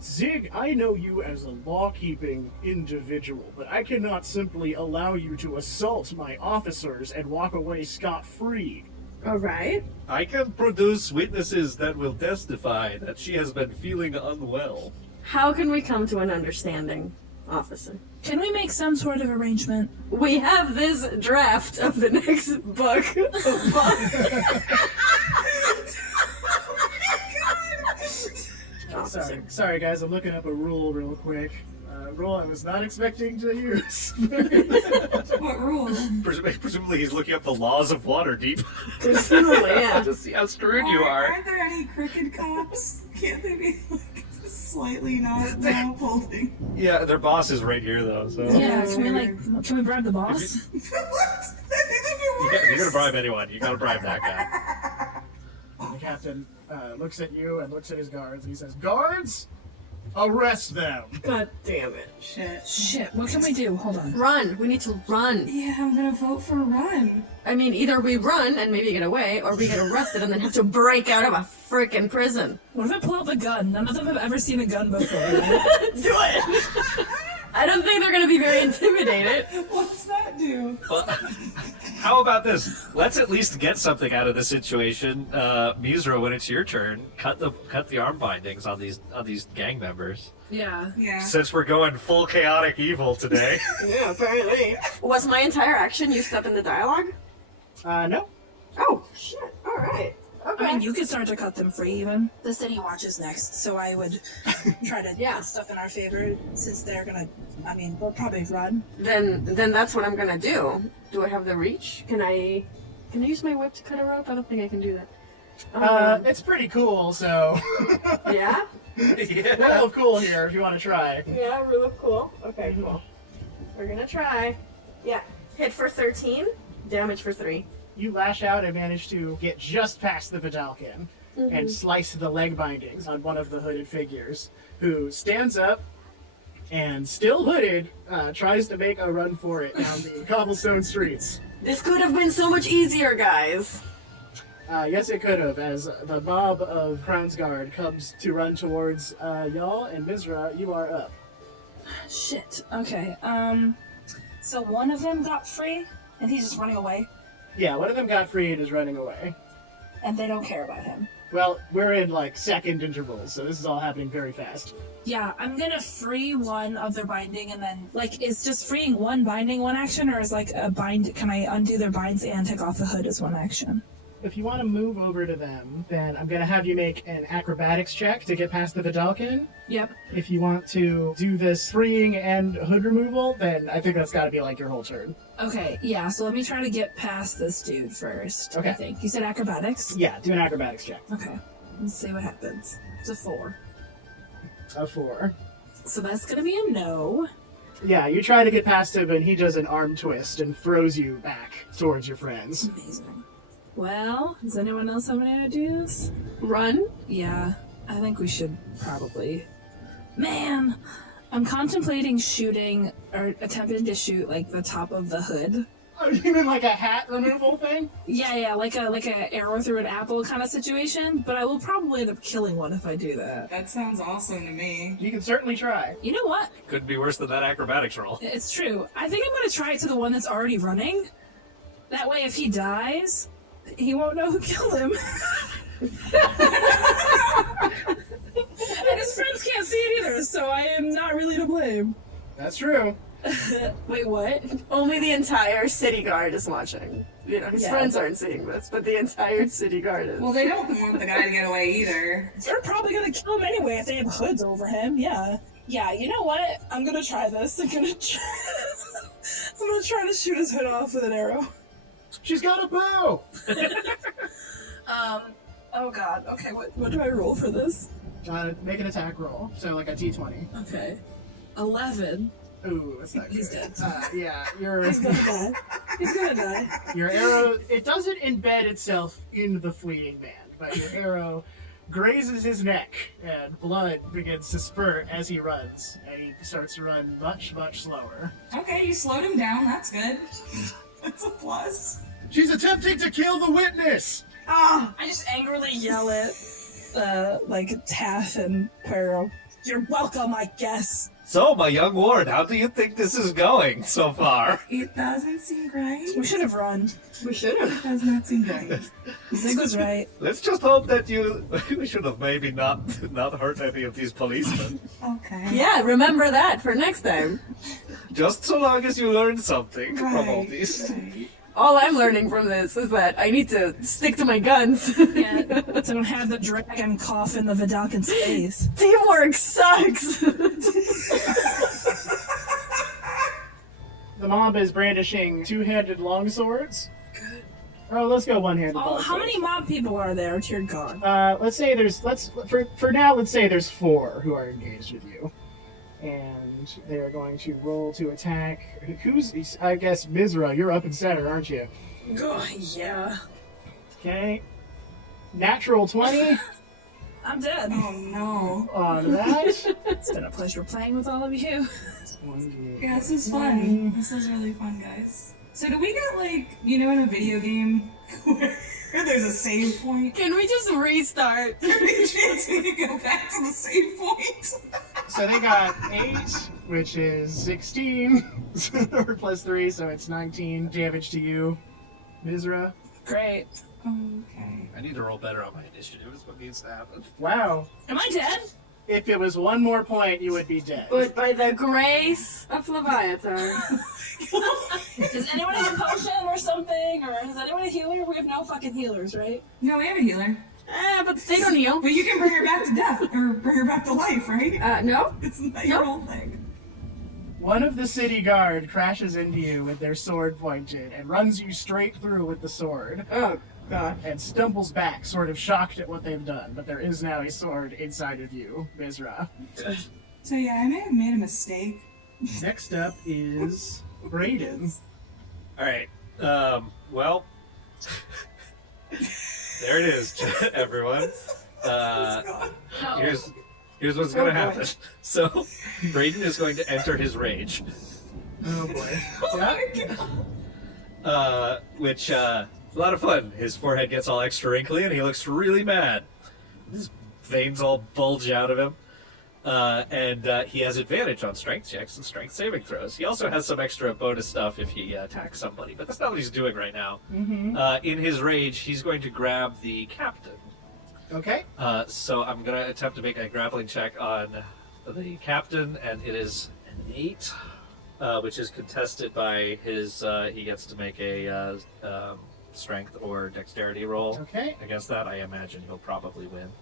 "Zig, I know you as a law-keeping individual, but I cannot simply allow you to assault my officers and walk away scot-free." All right. I can produce witnesses that will testify that she has been feeling unwell. How can we come to an understanding, officer? Can we make some sort of arrangement? We have this draft of the next book. Sorry, guys. I'm looking up a rule real quick. Rule I was not expecting to use. What rule? Presumably he's looking up the laws of Waterdeep. Presumably, yeah. To see how screwed you are. Aren't there any crooked cops? Can't they be like slightly not holding? Yeah, their boss is right here though, so... Yeah, can we bribe the boss? What? I think that'd be worse. Yeah, if you're gonna bribe anyone, you gotta bribe that guy. The captain looks at you and looks at his guards, and he says, "Guards, arrest them." God damn it. Shit, what can we do? Hold on. Run. We need to run. Yeah, I'm gonna vote for run. I mean, either we run and maybe get away, or we get arrested and then have to break out of a frickin' prison. What if I pull out the gun? None of them have ever seen a gun before. Do it! I don't think they're gonna be very intimidated. What's that do? Well, how about this? Let's at least get something out of the situation. Miz'ra, when it's your turn, cut the arm bindings on these gang members. Yeah. Yeah. Since we're going full chaotic evil today. Yeah, apparently. Was my entire action used up in the dialogue? No. Oh, shit. Alright. Okay. I mean, you could start to cut them free even. The city watch is next, so I would try to put stuff in our favor since they're gonna, I mean, we'll probably run. Then that's what I'm gonna do. Do I have the reach? Can I use my whip to cut a rope? I don't think I can do that. It's pretty cool, so... Yeah? Rule of cool here, if you want to try. Yeah, rule of cool. Okay, cool. We're gonna try. Yeah. Hit for 13, damage for 3. You lash out and manage to get just past the Vidalkin and slice the leg bindings on one of the hooded figures, who stands up and, still hooded, tries to make a run for it down the cobblestone streets. This could have been so much easier, guys. Yes, it could have, as the mob of Crown's Guard comes to run towards y'all, and Miz'ra, you are up. Shit. Okay. So one of them got free, and he's just running away, Yeah, one of them got free and is running away. and they don't care about him. Well, we're in, like, second intervals, so this is all happening very fast. Yeah, I'm gonna free one of their binding, and then, like, is just freeing one binding one action, or is, like, a bind, can I undo their binds and take off the hood as one action? If you want to move over to them, then I'm going to have you make an acrobatics check to get past the Vidalkin. Yep. If you want to do this freeing and hood removal, then I think that's got to be like your whole turn. Okay, yeah, so let me try to get past this dude first, Okay. I think. You said acrobatics? Yeah, do an acrobatics check. Okay, let's see what happens. It's a 4. A 4. So that's gonna be a no. Yeah, you try to get past him, and he does an arm twist and throws you back towards your friends. Amazing. Well, does anyone else have any ideas? Run? Yeah, I think we should probably. Man, I'm contemplating shooting, or attempting to shoot, like, the top of the hood. Oh, you mean like a hat removal thing? Yeah, like a arrow through an apple kind of situation, but I will probably end up killing one if I do that. That sounds awesome to me. You can certainly try. You know what? Couldn't be worse than that acrobatics roll. It's true. I think I'm gonna try it to the one that's already running. That way, if he dies, he won't know who killed him. And his friends can't see it either, so I am not really to blame. That's true. Wait, what? Only the entire city guard is watching. You know, his Yeah, friends but- aren't seeing this, but the entire city guard is. Well, they don't want the guy to get away either. They're probably gonna kill him anyway if they have hoods over him, yeah. Yeah, you know what? I'm gonna try this. I'm gonna try to shoot his hood off with an arrow. She's got a bow! Oh god, okay, what do I roll for this? Make an attack roll, so like a d20. Okay. 11. Ooh, that's not He's good. dead. Yeah, you're... He's gonna die. He's gonna die. Your arrow, it doesn't embed itself in the fleeing man, but your arrow grazes his neck, and blood begins to spurt as he runs, and he starts to run much, much slower. Okay, you slowed him down. That's good. That's a plus. She's attempting to kill the witness! I just angrily yell at, Taff and Quero. You're welcome, I guess. So, my young ward, how do you think this is going so far? It doesn't seem great. We should have run. We should have. It does not seem great. Zig was right. Let's just hope that we should have maybe not hurt any of these policemen. Okay. Yeah, remember that for next time. Just so long as you learn something from all these. Right. All I'm learning from this is that I need to stick to my guns. Yeah, so don't have the dragon cough in the Vidalcan's face. Teamwork sucks. The mob is brandishing two-handed longswords. Good. Oh, let's go one-handed longswords. How many mob people are there, dear God? Let's say for now, let's say there's 4 who are engaged with you. And they are going to roll to attack. Who's, I guess, Miz'ra, you're up in center, aren't you? Oh, yeah. Okay. Natural 20 I'm dead. Oh no. on that. It's been a pleasure playing with all of you. Yeah, this is fun. This is really fun, guys. So do we get in a video game where there's a save point? Can we just restart? Every chance we can go back to the save point. So they got 8, which is 16, or plus 3, so it's 19 damage to you, Miz'ra. Great. Okay. I need to roll better on my initiative is what needs to happen. Wow. Am I dead? If it was one more point, you would be dead. But by the grace of Leviathan. Does anyone have a potion or something? Or is anyone a healer? We have no fucking healers, right? No, we have a healer. But they don't heal. But you can bring her back to death, or bring her back to life, right? No. It's not your whole thing. One of the city guard crashes into you with their sword pointed and runs you straight through with the sword. Oh, God. And stumbles back, sort of shocked at what they've done. But there is now a sword inside of you, Miz'ra. So yeah, I may have made a mistake. Next up is Braden. Alright, well... there it is, everyone. Here's what's gonna happen. So, Braden is going to enter his rage. Oh boy. Yeah. Which, a lot of fun. His forehead gets all extra wrinkly and he looks really mad. His veins all bulge out of him. And he has advantage on strength checks and strength saving throws. He also has some extra bonus stuff if he attacks somebody, but that's not what he's doing right now. Mm-hmm. In his rage, he's going to grab the captain. Okay. So I'm going to attempt to make a grappling check on the captain, and it is an 8, which is contested by his, he gets to make a strength or dexterity roll. Okay. Against that, I imagine he'll probably win,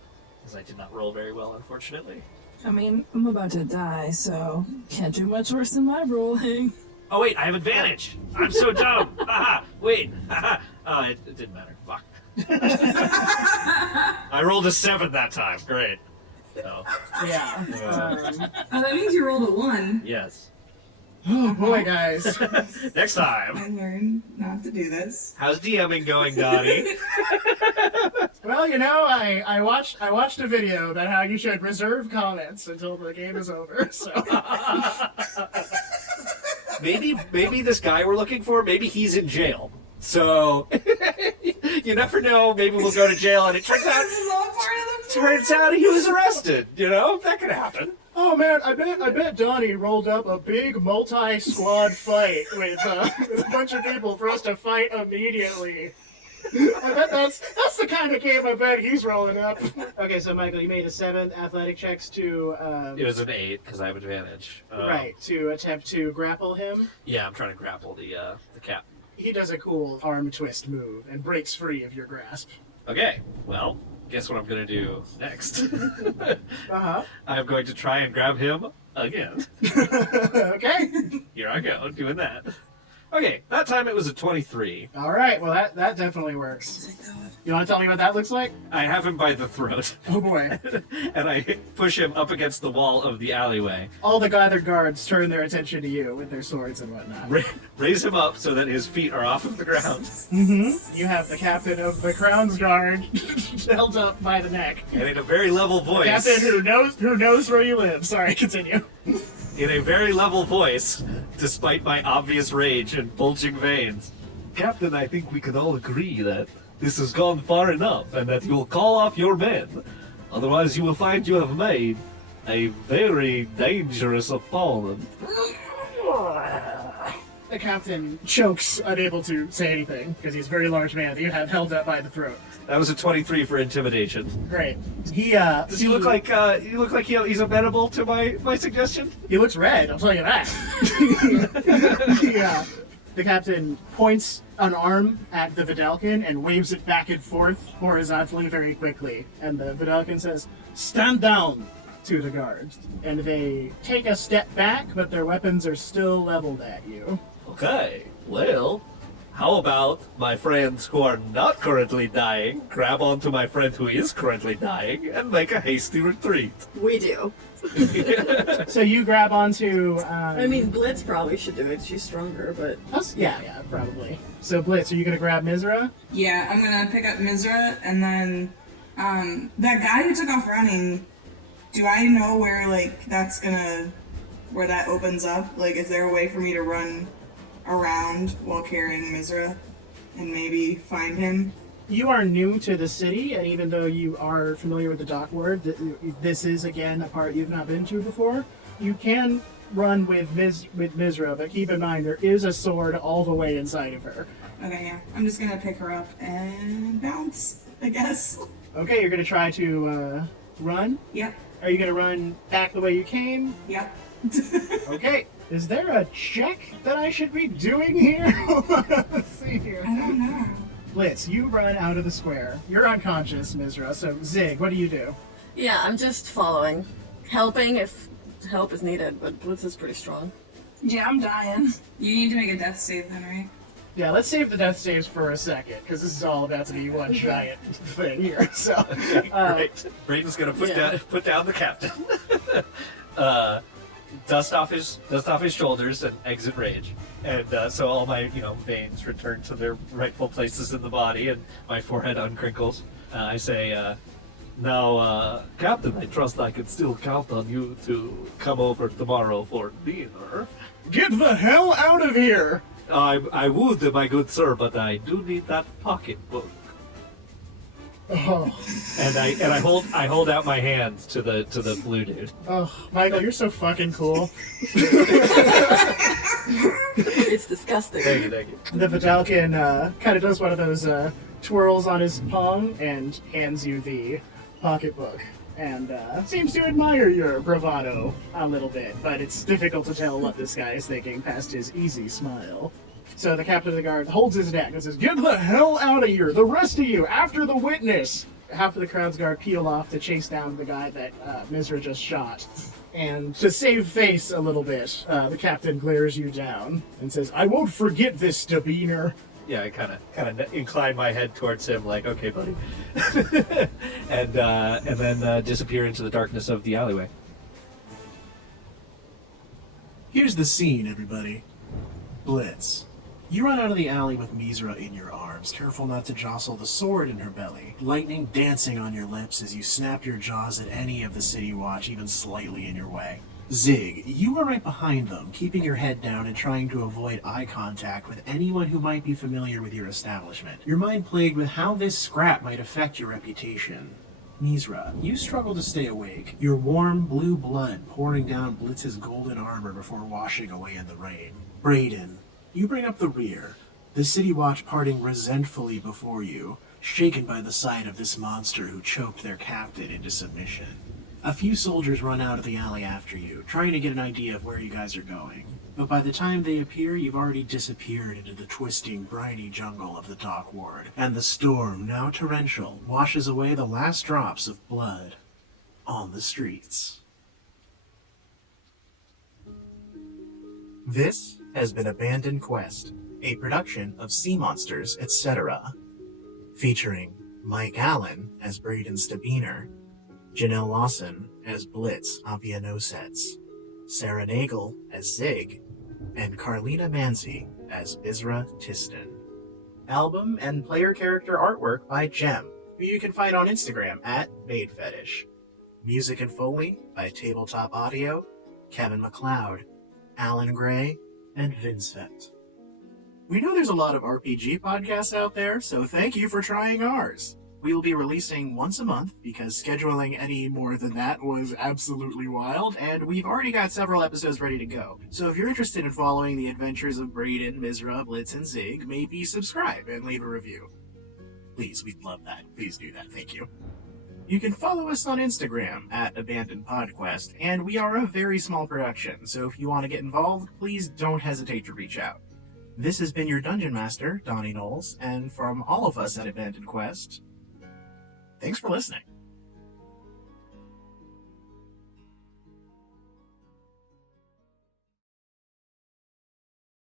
because I did not roll very well, unfortunately. I mean, I'm about to die, so can't do much worse than my rolling. Oh wait, I have advantage! I'm so dumb! Haha! Wait! Haha! It didn't matter. Fuck. I rolled a 7 that time. Great. So, Yeah. Oh, that means you rolled a 1. yes. Oh boy, guys. Next time. I learned not to do this. How's DMing going, Donny? Well, I watched a video about how you should reserve comments until the game is over. So maybe this guy we're looking for, maybe he's in jail. So you never know. Maybe we'll go to jail, and it turns out he was arrested. That could happen. Oh man, I bet Donny rolled up a big multi-squad fight with a bunch of people for us to fight immediately. I bet that's the kind of game I bet he's rolling up. Okay, so Michael, you made a 7 athletic checks to It was an 8 because I have advantage. right, to attempt to grapple him. Yeah, I'm trying to grapple the captain. He does a cool arm twist move and breaks free of your grasp. Okay, well, guess what I'm going to do next? Uh-huh. I'm going to try and grab him again. Okay. Here I go, doing that. Okay, that time it was a 23. All right, well, that definitely works. Thank God. You want to tell me what that looks like? I have him by the throat, Oh, boy. and I push him up against the wall of the alleyway. All the other guards turn their attention to you with their swords and whatnot. Raise him up so that his feet are off of the ground. You have the captain of the Crown's Guard held up by the neck. And in a very level voice, Captain who knows where you live. Sorry, continue. in a very level voice, despite my obvious rage and bulging veins. Captain, I think we can all agree that this has gone far enough and that you will call off your men. Otherwise you will find you have made a very dangerous opponent. The captain chokes, unable to say anything, because he's a very large man that you have held up by the throat. That was a 23 for intimidation. Great. Does he look like he's amenable to my suggestion? He looks red, I'll tell you that. The captain points an arm at the Vidalcan and waves it back and forth horizontally very quickly. And the Vidalcan says, "Stand down!" to the guards. And they take a step back, but their weapons are still leveled at you. Okay, well, how about my friends who are not currently dying grab onto my friend who is currently dying and make a hasty retreat? We do. So you grab onto... I mean, Blitz probably should do it. She's stronger, but... Yeah, probably. So Blitz, are you going to grab Miz'ra? Yeah, I'm gonna pick up Miz'ra, and then that guy who took off running, do I know where, like, where that opens up? Like, is there a way for me to run around while carrying Miz'ra and maybe find him? You are new to the city, and even though you are familiar with the dock ward, this is, again, a part you've not been to before. You can run with Miz'ra, but keep in mind there is a sword all the way inside of her. Okay, yeah. I'm just gonna pick her up and bounce, I guess. Okay, you're going to try to run? Yep, Are you going to run back the way you came? yep. Okay. Is there a check that I should be doing here? Let's see here. I don't know. Blitz, you run out of the square. You're unconscious, Miz'ra, so Zig, what do you do? Yeah, I'm just following. Helping if help is needed, but Blitz is pretty strong. Yeah, I'm dying. You need to make a death save then, right? Yeah, let's save the death saves for a second, because this is all about to be one giant thing here, so... Great. Braden's gonna put down the captain. Dust off his shoulders and exit rage. And so all my veins return to their rightful places in the body, and my forehead uncrinkles. I say, now, Captain, I trust I can still count on you to come over tomorrow for dinner. Get the hell out of here! I would, my good sir, but I do need that pocketbook. Oh, And I hold out my hand to the blue dude. oh, Michael, you're so fucking cool. It's disgusting. Thank you. The Vidalcan kind of does one of those twirls on his palm and hands you the pocketbook. And seems to admire your bravado a little bit, but it's difficult to tell what this guy is thinking past his easy smile. So the captain of the guard holds his neck and says, "Get the hell out of here! The rest of you, after the witness!" Half of the Crown's Guard peel off to chase down the guy that Miz'ra just shot. And to save face a little bit, the captain glares you down and says, "I won't forget this, Stabbener." Yeah, I kind of incline my head towards him, like, okay, buddy, and then disappear into the darkness of the alleyway. Here's the scene, everybody. Blitz. You run out of the alley with Miz'ra in your arms, careful not to jostle the sword in her belly, lightning dancing on your lips as you snap your jaws at any of the city watch even slightly in your way. Zig, you are right behind them, keeping your head down and trying to avoid eye contact with anyone who might be familiar with your establishment, your mind plagued with how this scrap might affect your reputation. Miz'ra, you struggle to stay awake, your warm blue blood pouring down Blitz's golden armor before washing away in the rain. Braden, you bring up the rear, the city watch parting resentfully before you, shaken by the sight of this monster who choked their captain into submission. A few soldiers run out of the alley after you, trying to get an idea of where you guys are going. But by the time they appear, you've already disappeared into the twisting, briny jungle of the dock ward, and the storm, now torrential, washes away the last drops of blood on the streets. This has been Abandoned Quest, a production of Sea Monsters, etc., featuring Mike Allen as Braden Stabbener, Jenel Lawson as Blitz Avianosets, Sara Nagel as Zig, and Carleena Manzi as Miz'ra Tiston. Album and player character artwork by Jem, who you can find on Instagram at MadeFetish. Music and Foley by TabletopAudio, Kevin MacLeod, Alan Gray, and Vindsvept. We know there's a lot of RPG podcasts out there, so thank you for trying ours. We will be releasing once a month because scheduling any more than that was absolutely wild, and we've already got several episodes ready to go. So if you're interested in following the adventures of Braden, Miz'ra, Blitz, and Zig, maybe subscribe and leave a review. Please, we'd love that. Please do that. Thank you. You can follow us on Instagram at Abandoned Podquest, and we are a very small production, so if you want to get involved, please don't hesitate to reach out. This has been your Dungeon Master, Donny Knowles, and from all of us at Abandoned Quest, thanks for listening.